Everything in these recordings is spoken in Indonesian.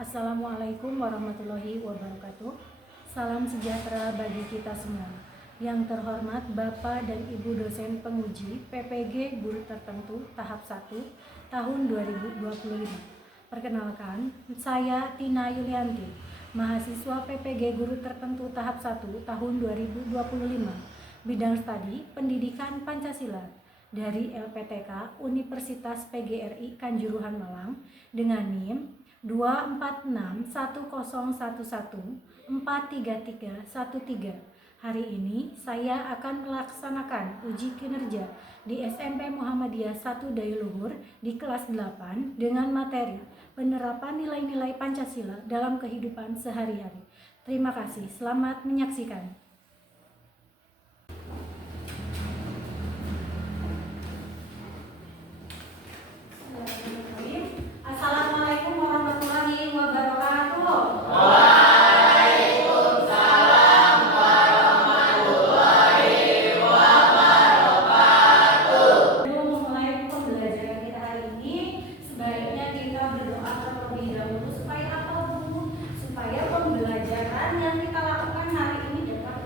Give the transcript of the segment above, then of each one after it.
Assalamualaikum warahmatullahi wabarakatuh. Salam sejahtera bagi kita semua. Yang terhormat Bapak dan Ibu dosen penguji PPG Guru Tertentu tahap 1 tahun 2025. Perkenalkan, saya Tina Yulianti, mahasiswa PPG Guru Tertentu tahap 1 tahun 2025. Bidang studi Pendidikan Pancasila dari LPTK Universitas PGRI Kanjuruhan Malang dengan NIM 2461011433313. Hari ini saya akan melaksanakan uji kinerja di SMP Muhammadiyah 1 Dayuluhur di kelas 8 dengan materi penerapan nilai-nilai Pancasila dalam kehidupan sehari-hari. Terima kasih, selamat menyaksikan. Assalamualaikum warahmatullahi wabarakatuh. Waalaikumsalam warahmatullahi wabarakatuh. Sebelum memulai pembelajaran kita hari ini, sebaiknya kita berdoa terlebih dahulu supaya apa, Bu? Supaya pembelajaran yang kita lakukan hari ini dapat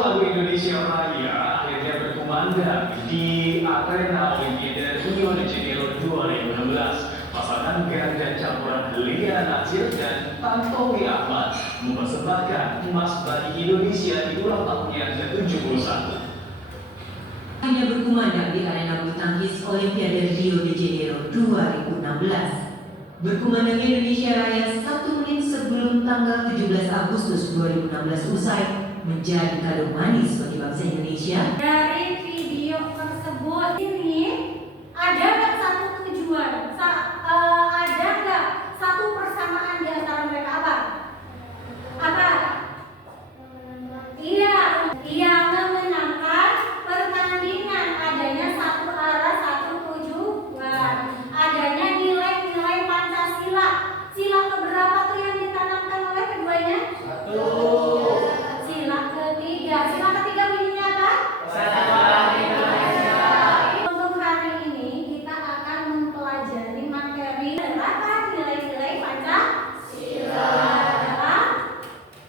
lagu Indonesia Raya akhirnya berkumandang di arena Olimpiade Rio de Janeiro 2016. Pasangan ganda campuran Lia Natsir dan Tantowi Ahmad mempersembahkan emas bagi Indonesia di ulang tahunnya ke-71. Akhirnya berkumandang di arena bulu tangkis Olimpiade Rio de Janeiro 2016. Berkumandang Indonesia Raya 1 menit sebelum tanggal 17 Agustus 2016 usai menjadi kado manis bagi bangsa Indonesia. Dari video tersebut ini ada nggak satu tujuan? Ada nggak satu persamaan di antara mereka apa? Apa? Iya memenangkan pertandingan, adanya satu arah, satu tujuan, adanya nilai-nilai Pancasila. Sila keberapa tuh yang ditanamkan oleh keduanya? Sila ketiga. Sila ketiga bunyinya apa? Untuk hari ini kita akan mempelajari materi apa? Nilai-nilai Pancasila dalam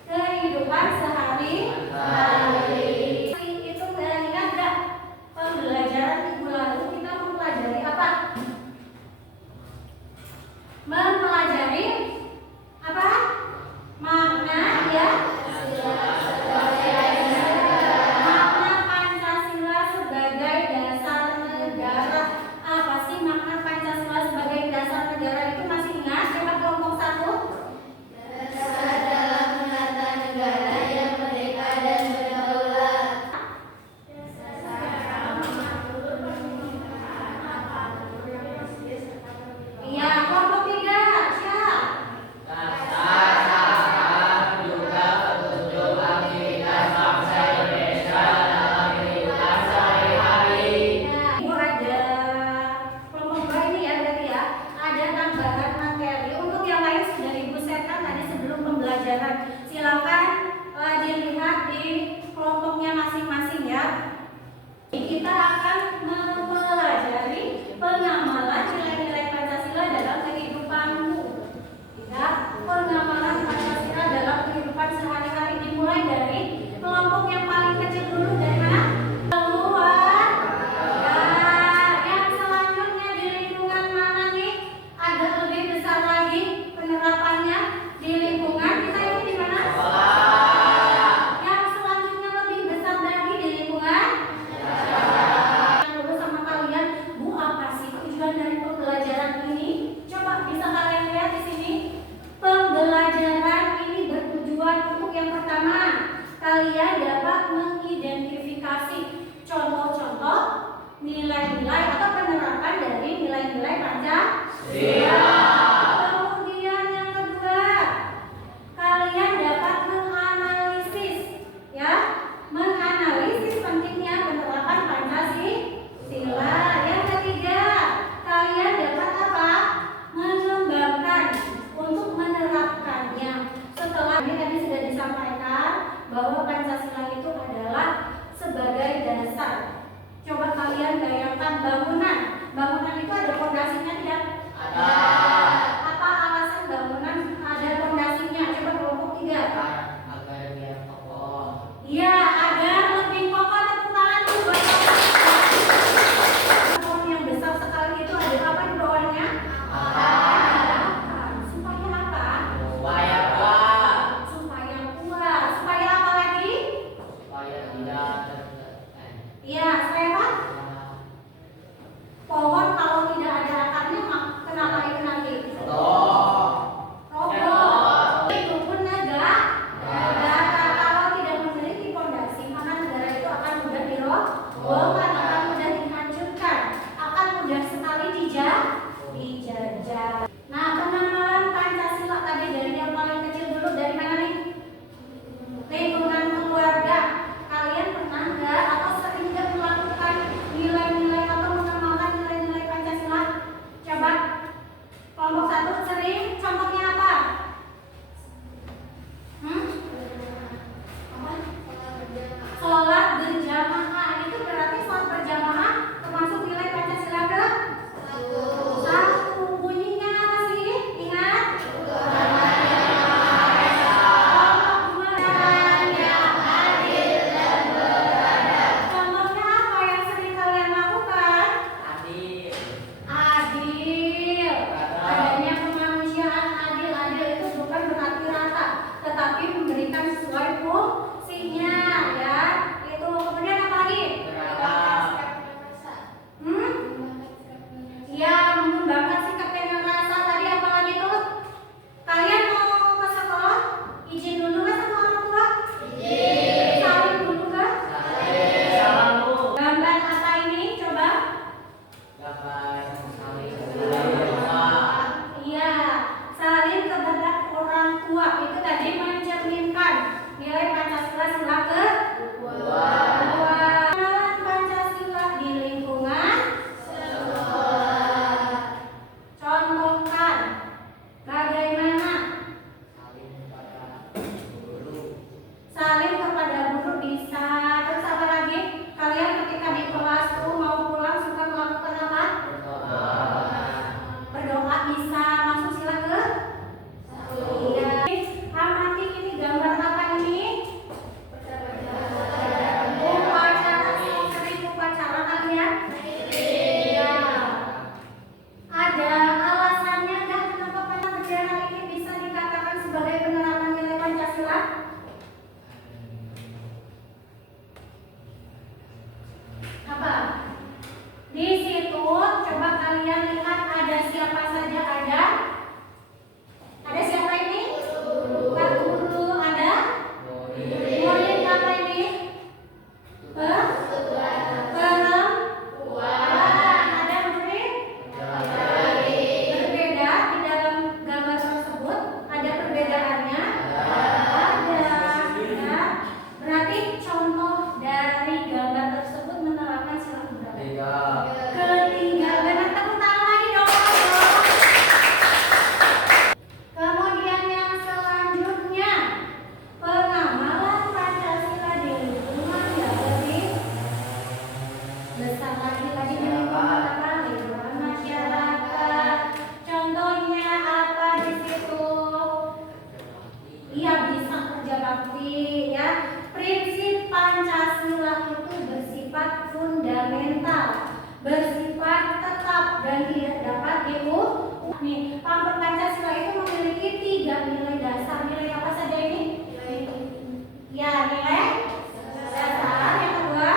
kehidupan sehari-hari. Itu ingat gak? Pembelajaran minggu lalu kita mempelajari apa? Mempelajari apa? Makna ya? Makna Pancasila sebagai dasar negara. Apa sih makna Pancasila sebagai dasar negara itu, masih ingat? Coba kelompok 1. Dasar dalam menata negara yang merdeka dan berdaulat. Iya, kelompok 3. Siap? Ibu ada kelompok 2 ini ya, berarti ya. Ada tambahan materi. Untuk yang lain sudah Ibu setkan tadi sebelum pembelajaran. Silakan dilihat di kelompoknya masing-masing ya. Kita akan mempelajari pengamalan nilai-nilai Pancasila dalam kehidupanmu. Ya, pengamalan Pancasila dalam kehidupan sehari-hari dimulai dari kelompok yang paling kecil dulu, dari mana? Keluar. Ya, yang selanjutnya di lingkungan mana nih? Agak lebih besar lagi penerapannya di lingkungan kita ini di mana? Yang selanjutnya lebih besar lagi di lingkungan. Yang lulus sama kalian, Bu, apa sih tujuan dari pembelajaran ini? Coba bisa kalian lihat di sini. Pembelajaran ini bertujuan untuk yang pertama, kalian dapat mengidentifikasi contoh-contoh nilai-nilai atau penerapan dari nilai-nilai Pancasila. Kemudian yang kedua, kalian dapat menganalisis, ya, menganalisis pentingnya penerapan Pancasila. Yang ketiga, kalian dapat apa? Mengembangkan untuk menerapkannya. Setelah ini tadi sudah disampaikan bahwa Pancasila itu adalah sebagai dasar. Coba kalian bayangkan bangunan. Bangunan itu ada fondasinya tidak? Ada. itu tadi mencerminkan nilai Pancasila sila kedua. Pengenalan Pancasila di lingkungan sekolah. Contohkan bagaimana saling kepada guru bisa. Terus apa lagi? Kalian ketika di kelas tuh mau pulang suka melakukan apa? Berdoa bisa. Masuk sila ke? Iya. Amati ini gambar apa ini? Upacara. Sering upacara kalian? Iya. Ada alasannya nggak kenapa bendera ini bisa dikatakan sebagai penerapan nilai Pancasila? Apa? Di situ coba kalian lihat ada siapa saja ada? Ada siapa ini? Pak Guru. Ada? Murid apa ini? Perempuan. Ada murid? Berbeda di dalam gambar tersebut? Ada perbedaannya? Ada. Ya. Berarti contoh dari gambar tersebut menerapkan sila keberapa? Ketiga. Benar, tepuk tangan lagi dong. Kemudian yang selanjutnya, pengamalan Pancasila di lingkungan yang lebih besar lagi di lingkungan apa? Lingkungan masyarakat. Contohnya apa di situ? Iya, bisa kerja bakti ya. Prinsip Pancasila itu bersifat fundamental, bersifat tetap dan tidak dapat diubah. Nih, pamflet Pancasila itu memiliki 3 nilai dasar. Nilai apa saja ini? Ya, nilai dasar. Yang kedua,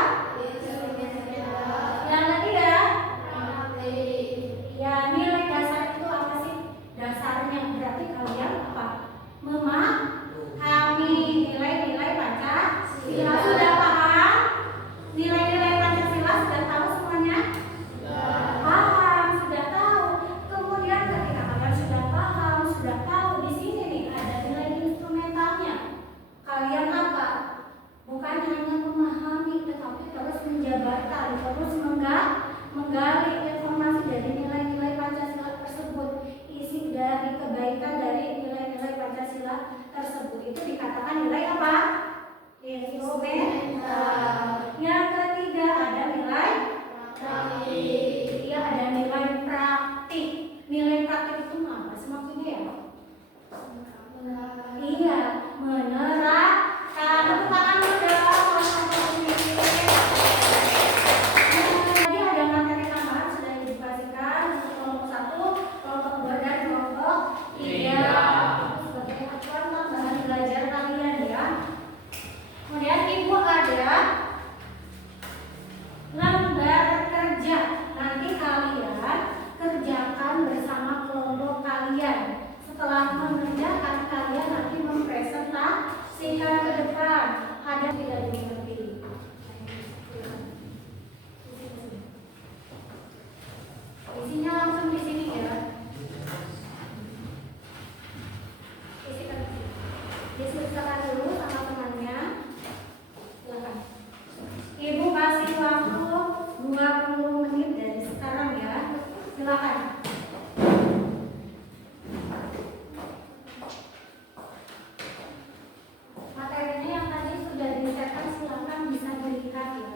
yang ketiga, ya nilai dasar itu apa sih? Dasarnya berarti kalian apa? Memahami nilai-nilai Pancasila. Sudah paham? Nilai-nilai Pancasila sudah tahu semuanya? Paham, sudah tahu. Kemudian ketika kalian sudah paham, sudah tahu, di sini nih ada nilai instrumentalnya. Kalian apa? Bukan hanya memahami, tetapi terus menjabarkan, terus menggali informasi dari nilai-nilai Pancasila tersebut. Isi dari kebaikan dari nilai-nilai Pancasila tersebut itu dikatakan nilai apa? Instrumental. Yang ketiga ada nilai praktik. Ya, ada nilai praktik. Nilai praktik itu apa sih maksudnya ya? Iya, menerapkan. Tepuk tangan dulu dong. Tadi ada materi tambahan sudah didiskusikan untuk kelompok 1, kelompok 2 dan kelompok 3. Sebagai acuan tambahan belajar kalian ya. Kemudian ibu ada lembar kerja. Nanti kalian kerjakan bersama kelompok kalian. Setelah mengerjakan, kalian nanti mempresentasikan ke depan. Ada tidak dimengerti? Isinya langsung di sini ya. Diskusikan dulu sama temannya. Silakan. Ibu kasih waktu 20 menit dari sekarang ya. Silakan. Materinya yang tadi sudah disetan, silakan bisa dilihat ya.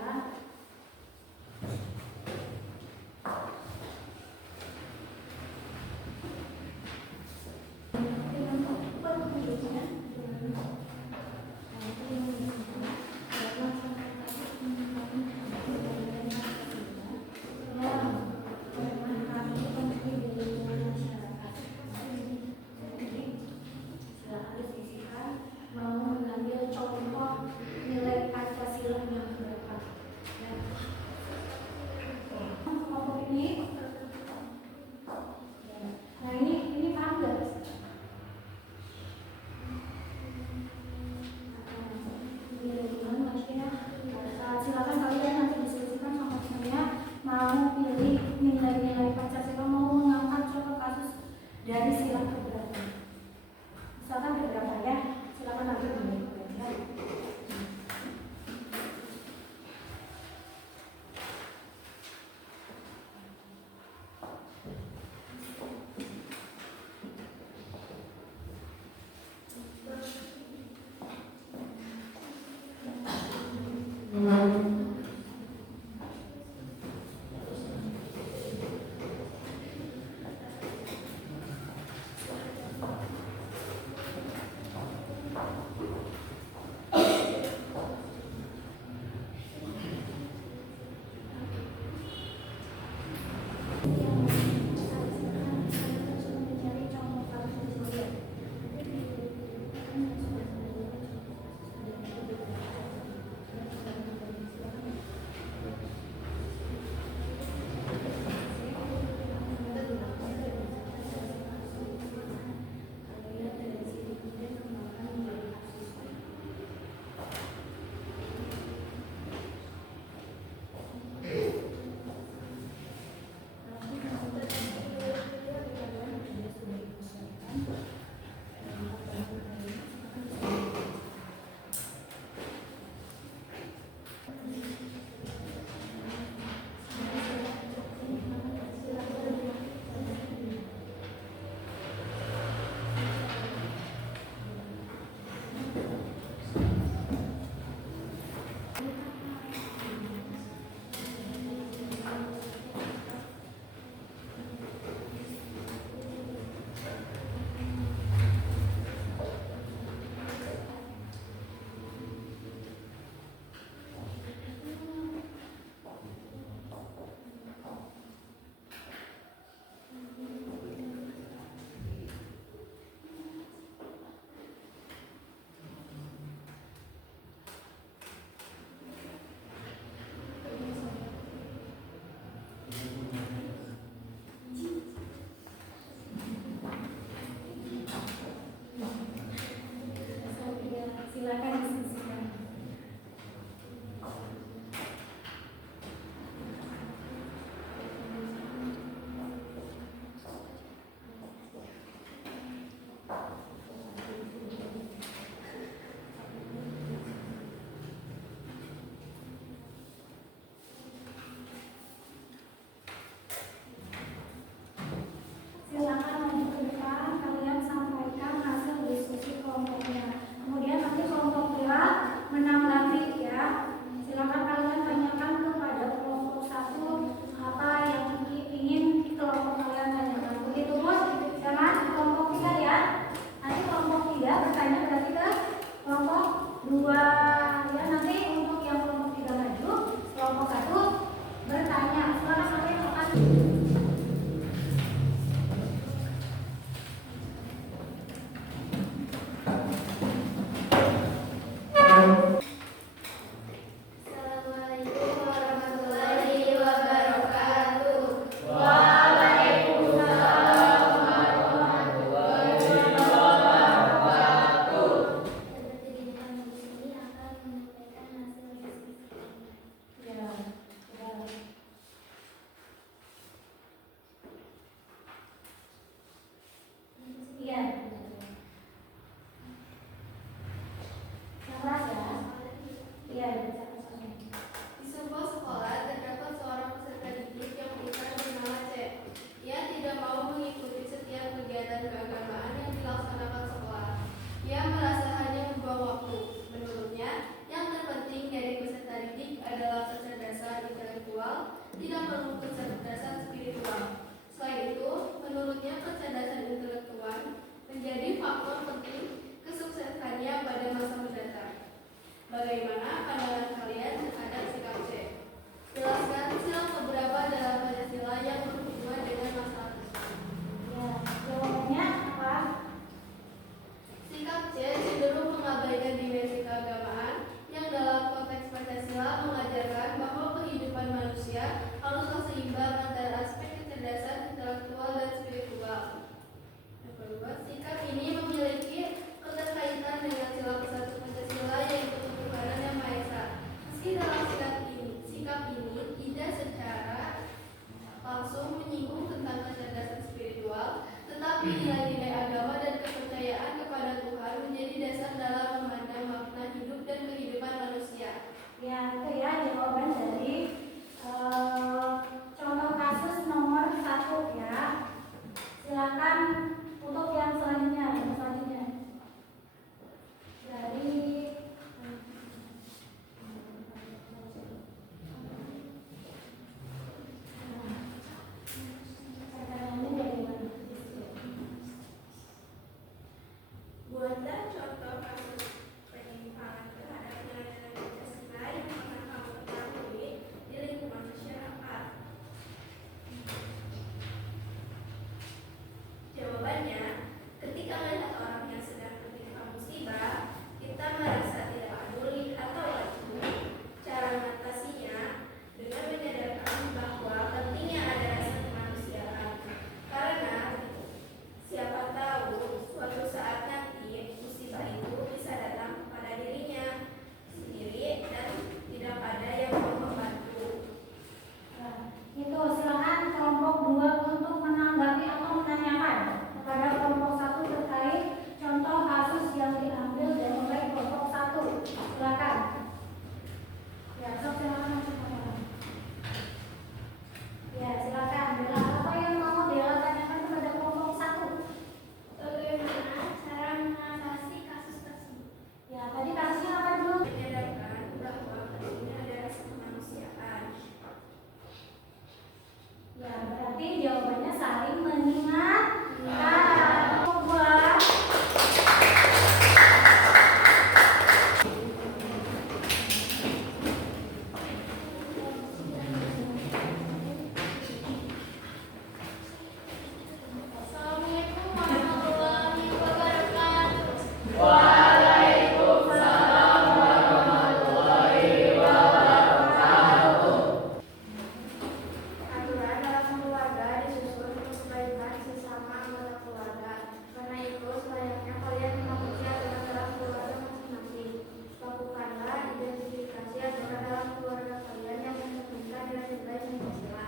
Aturan dalam keluarga disusun untuk kebaikan sesama anggota keluarga. Karena itu, selayaknya kalian mengikuti aturan dalam keluarga masing-masing. Lakukanlah identifikasi aturan dalam keluarga kalian yang mencerminkan nilai-nilai Pancasila.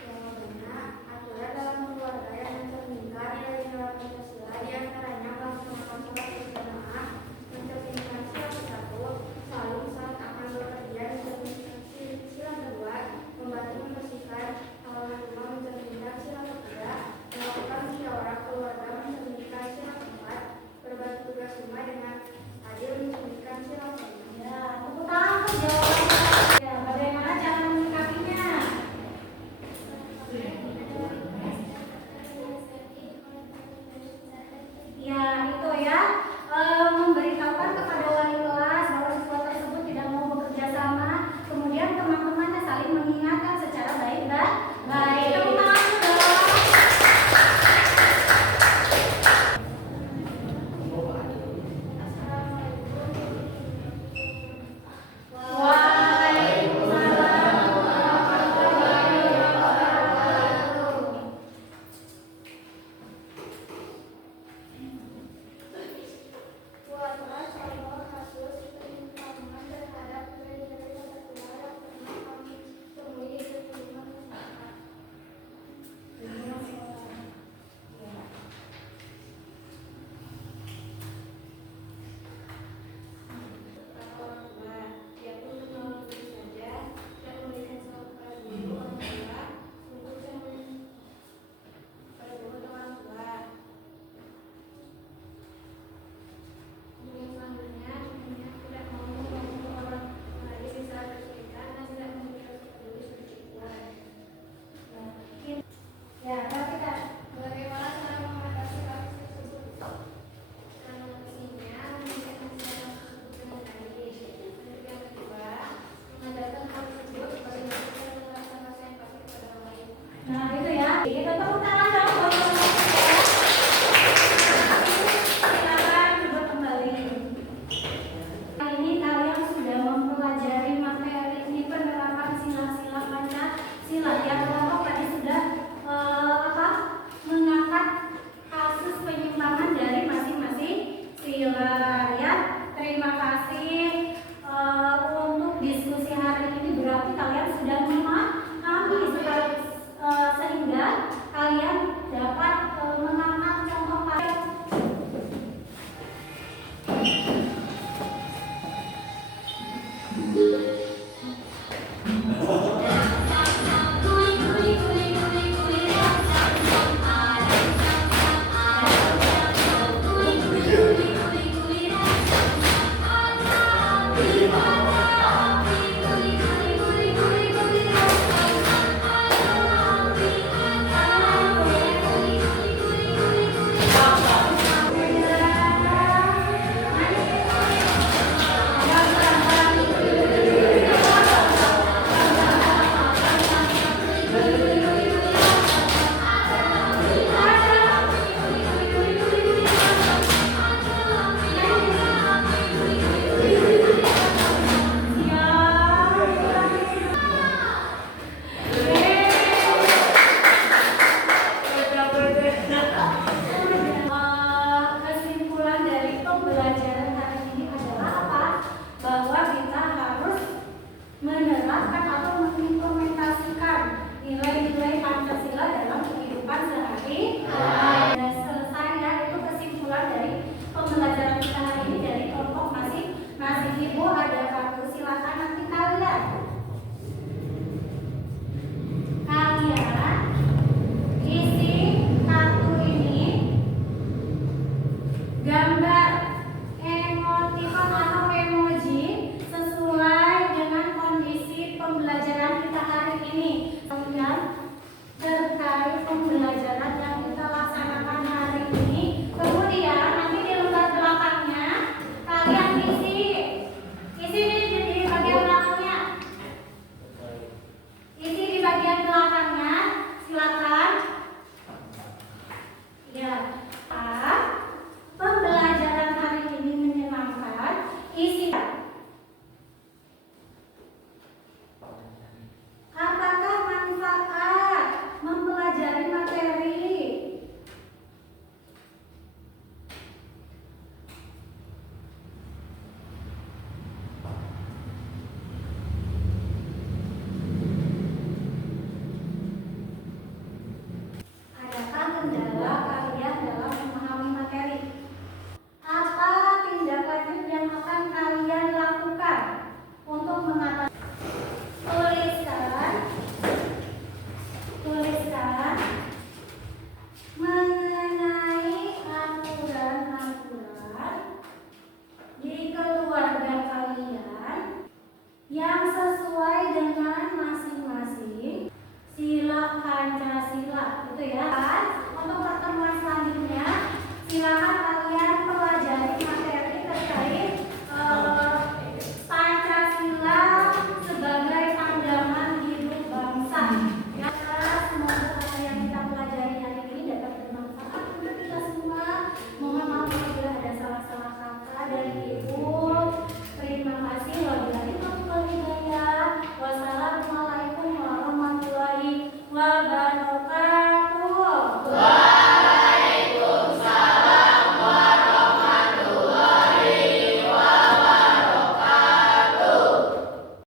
Yang mana aturan dalam keluarga yang mencerminkan nilai-nilai Pancasila di antara hal